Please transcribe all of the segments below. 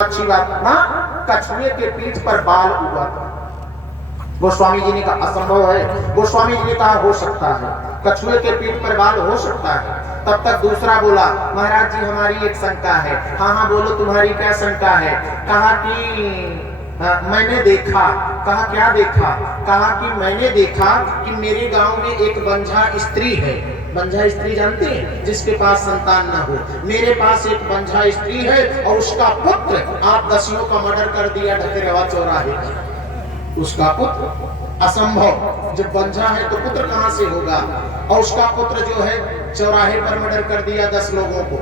अच्छी बात ना, कछुए के पीठ पर बाल हुआ था। गोस्वामी जी ने कहा असंभव है। गोस्वामी जी ने कहा हो सकता है, कछुए के पीठ पर बाल हो सकता है। तब तक दूसरा बोला महाराज जी हमारी एक शंका है। हाँ हाँ बोलो तुम्हारी क्या शंका है। कहा कि मैंने देखा। कहा क्या देखा। कहा कि मैंने देखा कि मेरे गांव में एक बंझा स्त्री है। बंझा स्त्री जानते हैं, जिसके पास संतान न हो। मेरे पास एक बंझा स्त्री है और उसका पुत्र आप दसियों का मर्डर कर दिया ढकेरवा चौराहे पर। उसका पुत्र असंभव, जब बंझा है तो पुत्र कहां से होगा। और उसका पुत्र जो है चौराहे पर मर्डर कर दिया, 10 लोगों को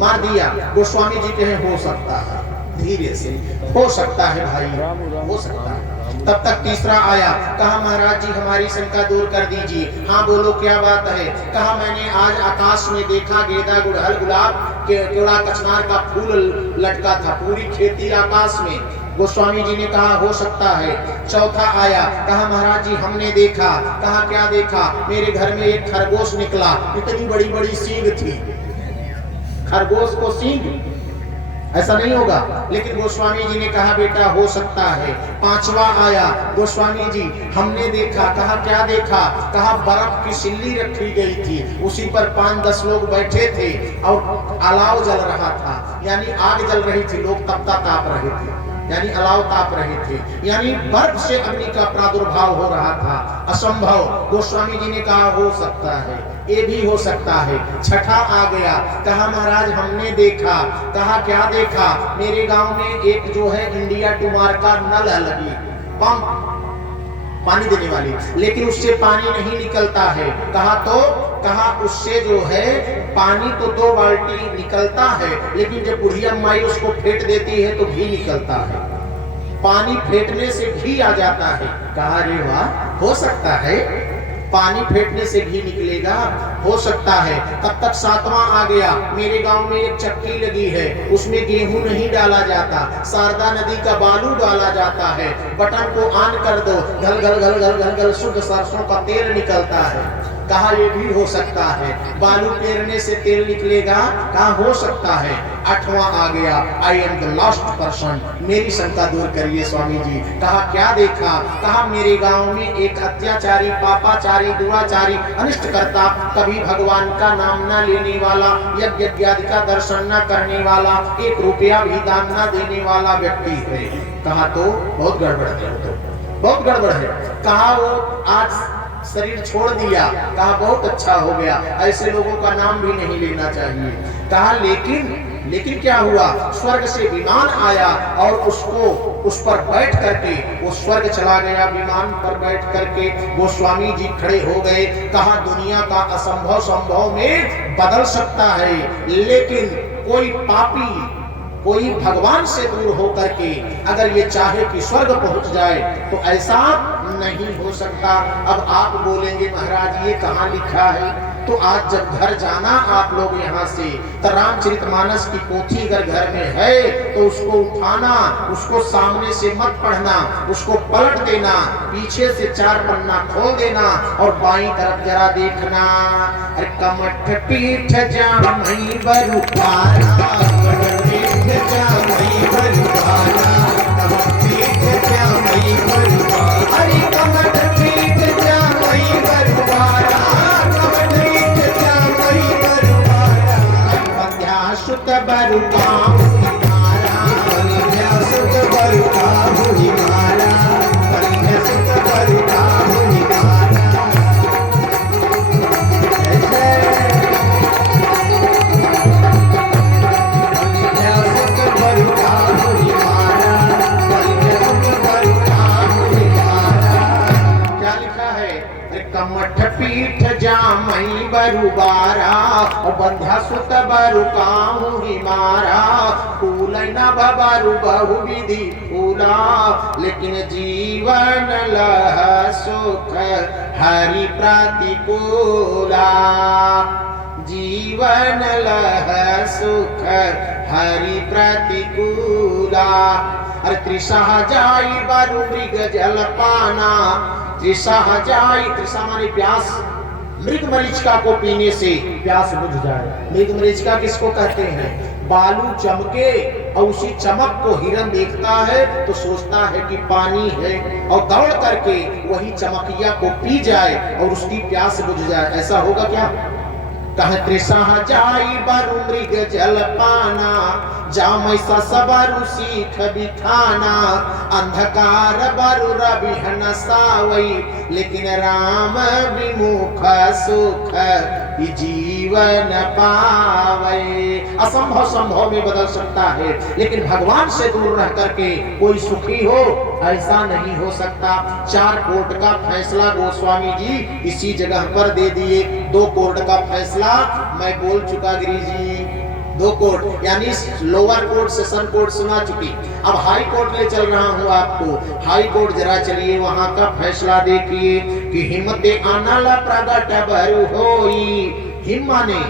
मार दिया। गोस्वामी जी कहे हो सकता है, धीरे से हो सकता है भाई, हो सकता है। तब तक तीसरा आया। कहा महाराज जी हमारी शंका दूर कर दीजिए। हाँ बोलो क्या बात है। कहा मैंने आज आकाश में देखा गेंदा गुड़हल गुलाब केवड़ा कचनार का फूल लटका था, पूरी खेती आकाश में। गोस्वामी जी ने कहा हो सकता है। चौथा आया। कहा महाराज जी हमने देखा। कहा क्या देखा। मेरे घर में एक खरगोश निकला, इतनी बड़ी बड़ी सींग थी। खरगोश को सींग ऐसा नहीं होगा, लेकिन गोस्वामी जी ने कहा बेटा हो सकता है। पांचवा आया। गोस्वामी जी हमने देखा। कहा क्या देखा। कहा बर्फ की सिल्ली रखी गई थी, उसी पर 5-10 लोग बैठे थे और अलाव जल रहा था, यानी आग जल रही थी, लोग तपता ताप रहे थे, यानी अलाव ताप रहे थे, यानी बर्फ से अग्नि का प्रादुर्भाव हो रहा था। असंभव। गोस्वामी जी ने कहा हो सकता है, ये भी हो सकता है। छठा आ गया। कहा महाराज हमने देखा। कहा क्या देखा। मेरे गांव में एक जो है इंडिया टूमार का नल लगी, पंप पानी देने वाली, लेकिन उससे पानी नहीं निकलता है। कहा तो। कहा उससे जो है पानी तो 2 बाल्टी निकलता है, लेकिन जब बुढ़िया माई उसको फेंट देती है तो घी निकलता है। पानी फेंटने से घी आ जाता है। कहा रे वाह हो सकता है, पानी फेंटने से घी निकलेगा, हो सकता है। तब तक 7वां आ गया। मेरे गांव में एक चक्की लगी है, उसमें गेहूं नहीं डाला जाता, शारदा नदी का बालू डाला जाता है। बटन को ऑन कर दो, घल घल घल घल घल घल शुद्ध सरसों का तेल निकलता है। कहा ये भी हो सकता है, बालू पेरने से तेल निकलेगा। कहा हो सकता है। 8वां आ गया। I am the last person, मेरी शंका दूर करिए स्वामी जी। कहा क्या देखा। कहा मेरे गांव में एक अत्याचारी, पापाचारी, दुराचारी, अनिष्ट करता, कभी भगवान का नाम न लेने वाला, यज्ञ आदि का दर्शन न करने वाला, 1 रुपया भी दान न देने वाला व्यक्ति है। कहा तो बहुत गड़बड़ है, तो बहुत गड़बड़ है। कहा वो आज शरीर छोड़ दिया। कहा बहुत अच्छा हो गया, ऐसे लोगों का नाम भी नहीं लेना चाहिए। कहा लेकिन क्या हुआ। स्वर्ग से विमान आया और उसको उस पर बैठ करके वो स्वर्ग चला गया। विमान पर बैठ करके वो स्वामी जी खड़े हो गए। कहा दुनिया का असंभव संभव में बदल सकता है, लेकिन कोई पापी, कोई भगवान से दूर होकर के अगर ये चाहे कि स्वर्ग पहुंच जाए तो ऐसा नहीं हो सकता। अब आप बोलेंगे महाराज ये कहाँ लिखा है। तो आज जब घर जाना आप लोग यहाँ से, तो रामचरितमानस की पोथी अगर घर में है तो उसको उठाना, उसको सामने से मत पढ़ना, उसको पलट देना, पीछे से 4 पन्ना खोल देना और बाईं तरफ जरा देखना। अरे कमठ पीठ जामई बरुपारा, कमठ पीठ जामई बरुपारा, कमठ पीठ जामई बरुपारा, अरे कमठ पीठ जामई बरुपारा, सुत बरुका मारा, बलिया सुत बरुका भुनि मारा, बलिया सुत बरुका भुनि मारा। बलिया सुत बरुका भुनि मारा, बलिया सुत बरुका भुनि मारा। क्या लिखा है। कमठ पीठ जामई बरुबारा, और बंध्या सुत बरुकाहु ही मारा। फूल न बबरु बहु विधि फूला, लेकिन जीवन लह सुख हरि प्रतिकूला। जीवन लह सुख हरि प्रतिकूला। अरे त्रिशः जाई बरु मृग जल पाना, त्रिशः जाई, त्रिशा माने प्यास, मृग मरीचिका को पीने से प्यास बुझ जाए। मृग मरीचिका किसको कहते हैं। बालू चमके और उसी चमक को हिरन देखता है तो सोचता है कि पानी है और दौड़ करके वही चमकिया को पी जाए और उसकी प्यास बुझ जाए। ऐसा होगा क्या? कह तृषा जाई बरु मृग जल पाना, जामय सबरु सीख बिठाना, अंधकार बरु रबिहन सावई, लेकिन राम विमुख सुख जीवन पावै। असंभव संभव में बदल सकता है, लेकिन भगवान से दूर रह करके कोई सुखी हो ऐसा नहीं हो सकता। 4 कोर्ट का फैसला गोस्वामी जी इसी जगह पर दे दिए। 2 कोर्ट का फैसला मैं बोल चुका गिरी जी। 2 कोर्ट यानी लोअर कोर्ट, सेशन कोर्ट सुना चुकी। अब हाई कोर्ट ले चल रहा हूँ आपको। हाई कोर्ट जरा चलिए, वहां का फैसला देखिए कि हिम्मते आनाला प्रगट बरु होई। हिम्मा ने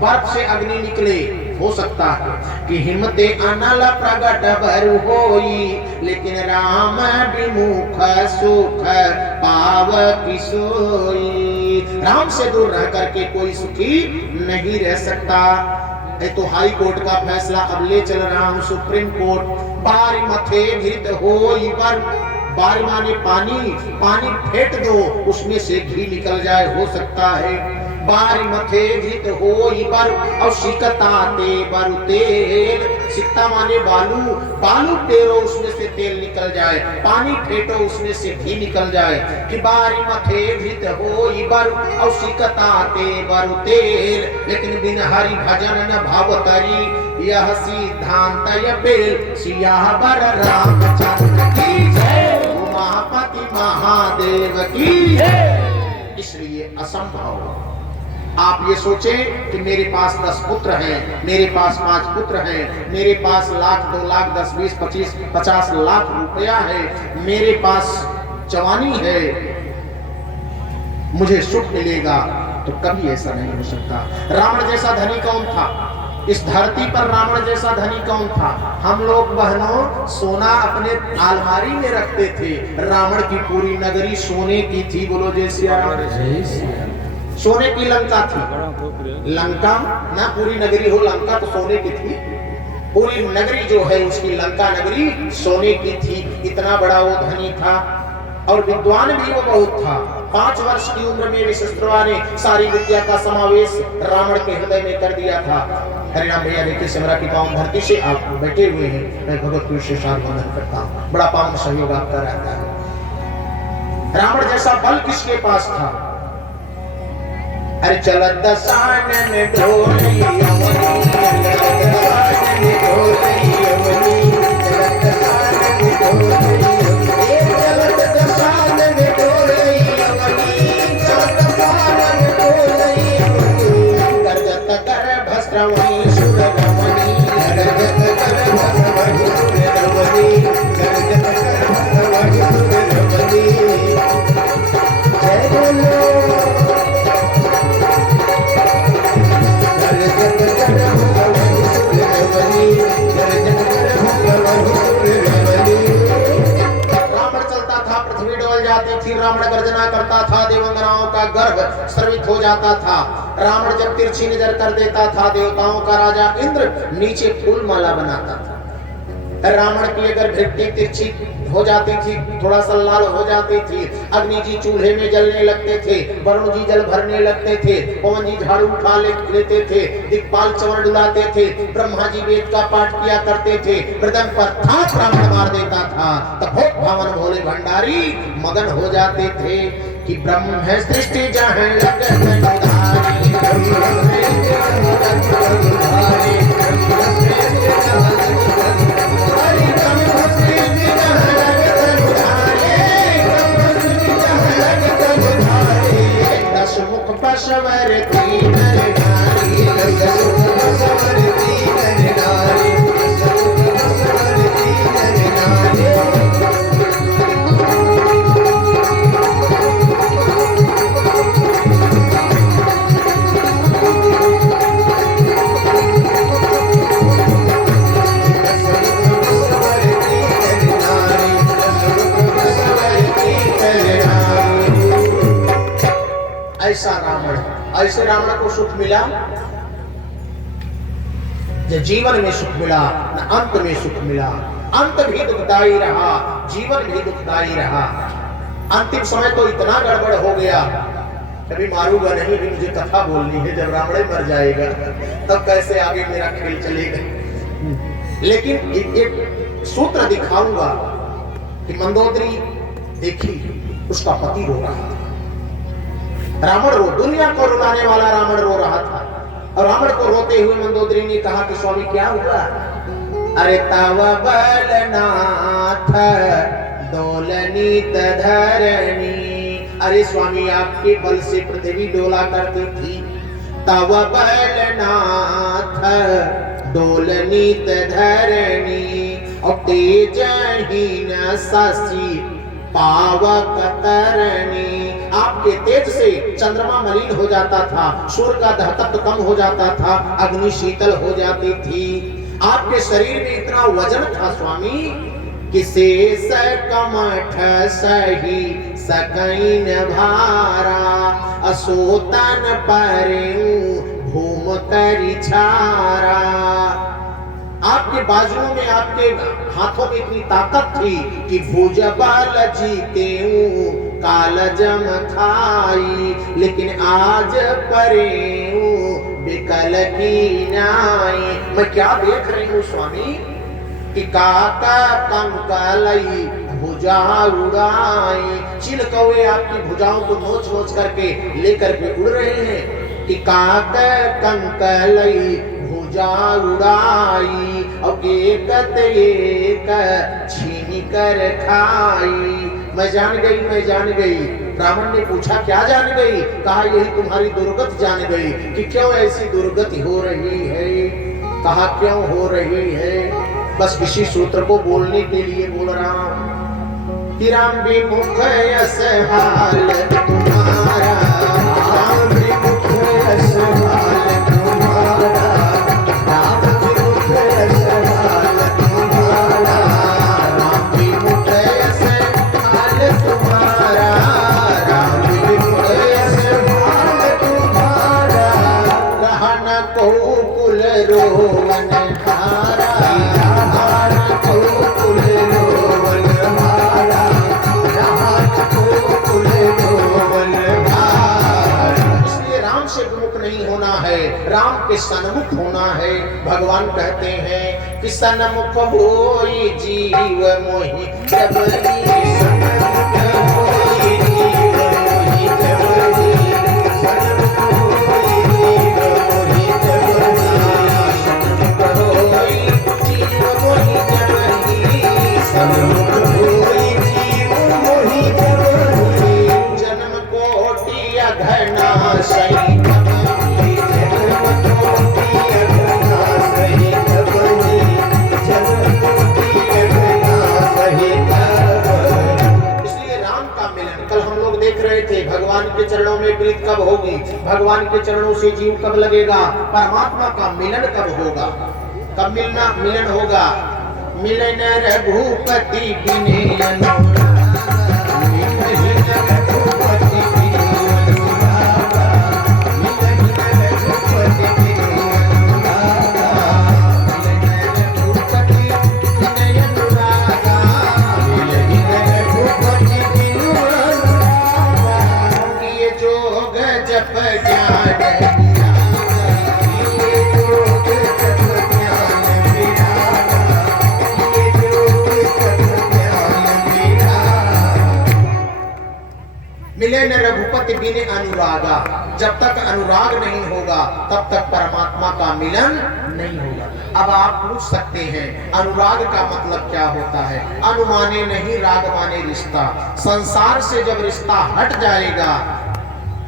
बर्फ से अग्नि निकले, हो सकता है कि हिम्मते अनल प्रगट बरु होई, लेकिन राम विमुख सुख पाव किसोई। राम से दूर रह करके कोई सुखी नहीं रह सकता। तो हाई कोर्ट का फैसला अब ले चल रहा हूं सुप्रीम कोर्ट। बारी मथे घृत होई बर, बारी माने पानी, पानी फेंट दो उसमें से घी निकल जाए, हो सकता है। बारी मथे घृत होई बर और सिकता ते बरु तेल, सिकता माने बालू, बालू पेरो उसमें से तेल निकल जाए, पानी फेंटो उसमें से घी निकल जाए। कि बारी मथे घृत होई बर और सिकता ते बरु तेल, लेकिन बिन हरि भजन न भवतरी, यह सिद्धांत बेल। सियावर रामचंद्र की जय, उमापति महादेव की जय। इसलिए असंभव। आप ये सोचें कि मेरे पास 10 पुत्र हैं, मेरे पास 5 पुत्र हैं, मेरे पास लाख 2 लाख 10 20 25 50 लाख रुपया है, मेरे पास जवानी है, मुझे सुख मिलेगा, तो कभी ऐसा नहीं हो सकता। रावण जैसा धनी कौन था इस धरती पर? रावण जैसा धनी कौन था? हम लोग बहनों सोना अपने अलमारी में रखते थे, रावण की पूरी नगरी सोने की थी। बोलो जय सिया राम। सोने की लंका थी। लंका ना पूरी नगरी हो, लंका तो सोने की थी। पूरी नगरी जो है उसकी लंका नगरी सोने की थी। इतना बड़ा वो धनी था और विद्वान भी वो बहुत था। 5 वर्ष की उम्र में विशिष्टवा ने सारी विद्या का समावेश रावण के हृदय में कर दिया था। हरिराम भैया देखिए सिमरा की पावन धरती से आप बैठे हुए हैं, मैं भगवत से साथ वंदन करता हूँ। बड़ा पावन सहयोग आपका रहता है। रावण जैसा बल किसके पास था? अरे चलत दसान में ढोली अवनी, चलत दसान में ढोली अवनी, चलत दसान में ढोली अवनी, चलत दसान में ढोली अवनी, चलत दसान में ढोली अवनी। करजत कर भस्त्रवनी सुर रमणी, करजत कर भस्त्रवनी सुर रमणी, करजत कर भस्त्रवनी सुर रमणी। जय बोलो रावण गर्जना करता था, देवंगनाओं का गर्भ स्रवित हो जाता था। रावण जब तिरछी नजर कर देता था, देवताओं का राजा इंद्र नीचे फूल माला बनाता था। रावण की अगर भृत्ति तिरछी हो जाती थी, थोड़ा सा लाल हो जाती थी, अग्नि जी चूल्हे में जलने लगते थे, वरुण जी जल भरने लगते थे, पवन जी झाड़ू उठा लेते थे, दिक्पाल चवर डुलाते थे, ब्रह्मा जी वेद का पाठ किया करते थे, मृदंग पर थाप रावण मार देता था, तब भगवान भोले भंडारी मगन हो जाते थे कि ब्रह्म है सृष्टि जहां लगन उधारी, ऐसा रावण, ऐसे रावण को सुख मिला। जो जीवन में सुख मिला न अंत में सुख मिला। अंत भी दुखदाई रहा, जीवन भी दुखदाई रहा। अंतिम समय तो इतना गड़बड़ हो गया, कभी मारूंगा नहीं, भी मुझे कथा बोलनी है। जब रावण मर जाएगा तब कैसे आगे मेरा खेल चलेगा। लेकिन एक सूत्र दिखाऊंगा कि मंदोदरी देखी, उसका पति रो रहा था। रावण रो, दुनिया को रुलाने वाला रावण रो रहा था। और रावण को रोते हुए मंदोदरी ने कहा कि स्वामी क्या हुआ? अरे तव बलनाथ डोलनीत धरणी। अरे स्वामी आपके बल से पृथ्वी डोला करती थी। तव बलनाथ डोलनीत धरणी और तेजहीन शशि पावक तरणी। आपके तेज से चंद्रमा मलिन हो जाता था, सूर्य का दहकत्व कम हो जाता था, अग्नि शीतल हो जाती थी। आपके शरीर में इतना वजन था स्वामी कि शेष कमठ सही सकैन भारा। असोतन परेऊ भूम करि छारा। आपके बाजुओं में, आपके हाथों में इतनी ताकत थी कि भुज बल जीतेऊ काल जम खाई। लेकिन आज परेऊ विकल की नाई। मैं क्या देख रही हूँ स्वामी कि काका कंकलई भुजा उड़ाई। चिल कौवे आपकी भुजाओं को नोच नोच करके लेकर के उड़ रहे हैं कि काका कंकलई भुजा उड़ाई और एक छीन कर खाई। मैं जान गई, मैं जान गई। ब्राह्मण ने पूछा क्या जान गई? कहा यही तुम्हारी दुर्गति जान गई कि क्यों ऐसी दुर्गति हो रही है। कहा क्यों हो रही है? बस इसी सूत्र को बोलने के लिए बोल रहा हूं कि राम विमुख यस हाल तुम्हारा, राम विमुख यस हाल तुम्हारा, राम विमुख यस हाल तुम्हारा, राम विमुख यस हाल तुम्हारा, राम विमुख यस हाल तुम्हारा। रहन को कुल रोवन हारा, राम के सन्मुख होना है। भगवान कहते हैं कि सन्मुख होई जीव मोहि जबरी, सन्मुख होई जीव मोहि जबरी, सन्मुख होई जीव मोहि जबरी, सन्मुख होई जीव मोहि जबरी, सन्मुख होई जीव मोहि जबरी। जन्म कोटि अघना सही भगवान के चरणों में प्रीत कब होगी, भगवान के चरणों से जीव कब लगेगा, परमात्मा का मिलन कब होगा, कब मिलन होगा। मिलन रघुपति बिने मिले न रघुपति बिने अनुरागा। जब तक अनुराग नहीं होगा तब तक परमात्मा का मिलन नहीं होगा। अब आप पूछ सकते हैं अनुराग का मतलब क्या होता है? अनुमाने नहीं, राग माने रिश्ता। संसार से जब रिश्ता हट जाएगा,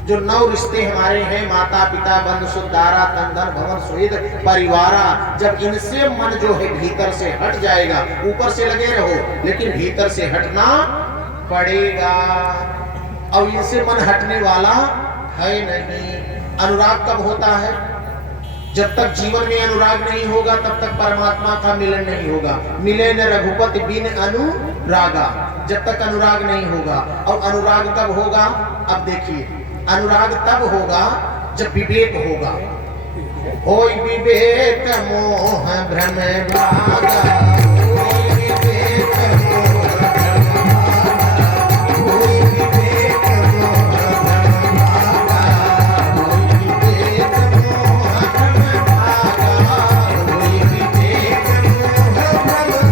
जो 9 रिश्ते हमारे हैं, माता पिता बंधु सुदारा तन धन भवन सुहृद परिवारा, जब इनसे मन जो है भीतर से हट जाएगा, ऊपर से लगे रहो लेकिन भीतर से हटना पड़ेगा। और इनसे मन हटने वाला है नहीं। अनुराग कब होता है? जब तक जीवन में अनुराग नहीं होगा तब तक परमात्मा का मिलन नहीं होगा। मिले न रघुपति बिन अनुरागा, जब तक अनुराग नहीं होगा। और अनुराग कब होगा? अब देखिए, अनुराग तब होगा जब विवेक होगा। होय विवेक मोह भ्रम भागा, होय विवेक मोह भ्रम भागा, होय विवेक मोह भ्रम भागा, होय विवेक मोह भ्रम भागा, होय विवेक मोह भ्रम भागा।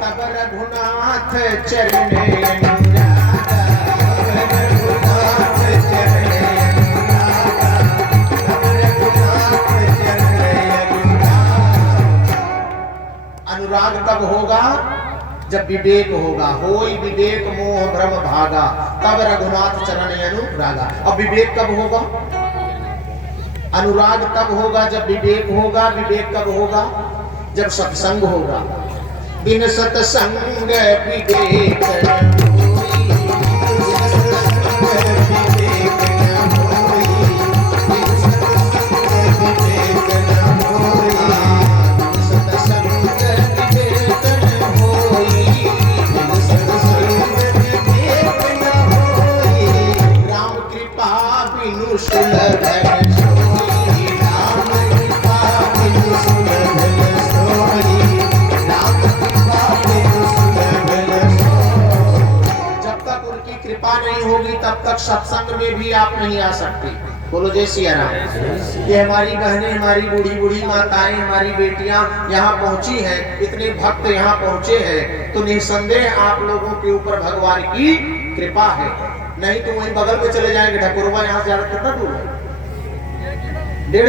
तब रघुनाथ चरणे अनुरागा, तब रघुनाथ चरणे अनुरागा, तब रघुनाथ चरणे अनुरागा। अनुराग कब होगा? जब विवेक होगा। होय विवेक मोह भ्रम भागा, तब रघुनाथ चरण अनुरागा। अब विवेक कब होगा? अनुराग तब होगा जब विवेक होगा। विवेक कब होगा? जब सत्संग होगा। बिन सत्संग विवेक न होई, बिन सत्संग विवेक न होई, बिन सत्संग विवेक न होई, बिन सत्संग विवेक न होई, बिन सत्संग विवेक न होई। राम कृपा बिनु सुलभ न सोई, राम कृपा बिनु सुलभ न सोई, राम कृपा बिनु सुलभ न सोई। जब तक उनकी कृपा नहीं होगी तब तक सत्संग में भी आप नहीं आ सकते। बोलो जय सिया राम। ये हमारी बहनें, हमारी बूढ़ी बूढ़ी माताएं, हमारी बेटियां यहाँ पहुंची हैं, इतने भक्त यहाँ पहुंचे हैं, तो निसंदेह आप लोगों के ऊपर भगवान की कृपा है। नहीं तो वहीं बगल में चले जाएंगे। ठाकुरवा यहाँ से कितना दूर है?